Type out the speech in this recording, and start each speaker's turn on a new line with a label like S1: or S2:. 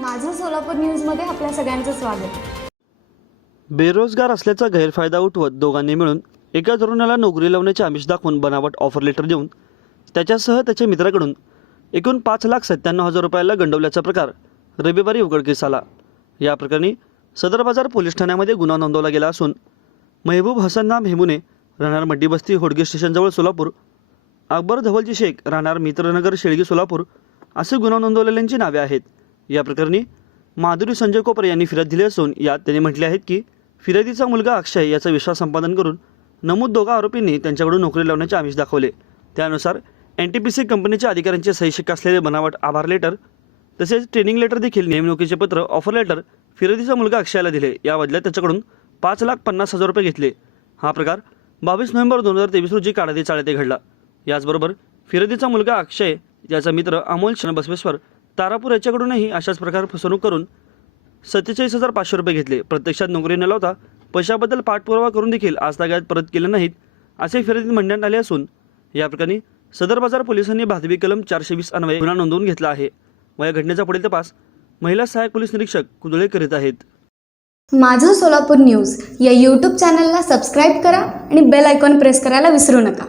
S1: माझं सोलापूर न्यूजमध्ये आपल्या सगळ्यांचं स्वागत.
S2: बेरोजगार असल्याचा गैरफायदा उठवत दोघांनी मिळून एका तरुणाला नोकरी लावण्याचे आमिष दाखवून बनावट ऑफर लेटर देऊन त्याच्यासह त्याच्या मित्राकडून एकूण पाच लाख सत्त्याण्णव हजार रुपयाला गंडवल्याचा प्रकार रविवारी उघडकीस आला. या प्रकरणी सदर बाजार पोलीस ठाण्यामध्ये गुन्हा नोंदवला गेला असून महबूब हसन नाम हेमुने राहणार मड्डी बस्ती होडगे स्टेशनजवळ सोलापूर अकबर धवलजी शेख राहणार मित्रनगर शेळगी सोलापूर असे गुन्हा नोंदवलेल्यांची नावे आहेत. या प्रकरणी माधुरी संजय कोपर यांनी फिर्याद दिली असून यात त्यांनी म्हटले आहेत की फिर्यादीचा मुलगा अक्षय याचा विश्वास संपादन करून नमूद दोघा आरोपींनी त्यांच्याकडून नोकरी लावण्याचे आमिष दाखवले. त्यानुसार एन टी पी सी कंपनीच्या अधिकाऱ्यांचे सही शिक्का असलेले बनावट आभार लेटर तसेच ट्रेनिंग लेटर देखील नेमणुकीचे पत्र ऑफर लेटर फिर्यादीचा मुलगा अक्षयाला दिले. या बदल्यात त्याच्याकडून पाच लाख पन्नास हजार रुपये घेतले. हा प्रकार बावीस नोव्हेंबर दोन हजार तेवीस रोजी काढादी चाळ घडला. याचबरोबर फिर्यादीचा मुलगा अक्षय याचा मित्र अमोल शन बसवेश्वर तारापूर याच्याकडूनही अशाच प्रकार फसवणूक करून सत्तेचाळीस हजार पाचशे रुपये घेतले. प्रत्यक्षात नोकरी न लावता पैशाबद्दल पाठपुरावा करून देखील आज ताग्यात परत केले नाहीत असे फिर्यादीत म्हणण्यात आले असून या प्रकरणी सदर बाजार पोलिसांनी भादवी कलम चारशे वीस अन्वये गुन्हा नोंदवून घेतला आहे व या घटनेचा पुढील तपास महिला सहाय्यक पोलीस निरीक्षक कुदळे करीत आहेत.
S1: माझं सोलापूर न्यूज या यूट्यूब चॅनलला सबस्क्राईब करा आणि बेल आयकॉन प्रेस करायला विसरू नका.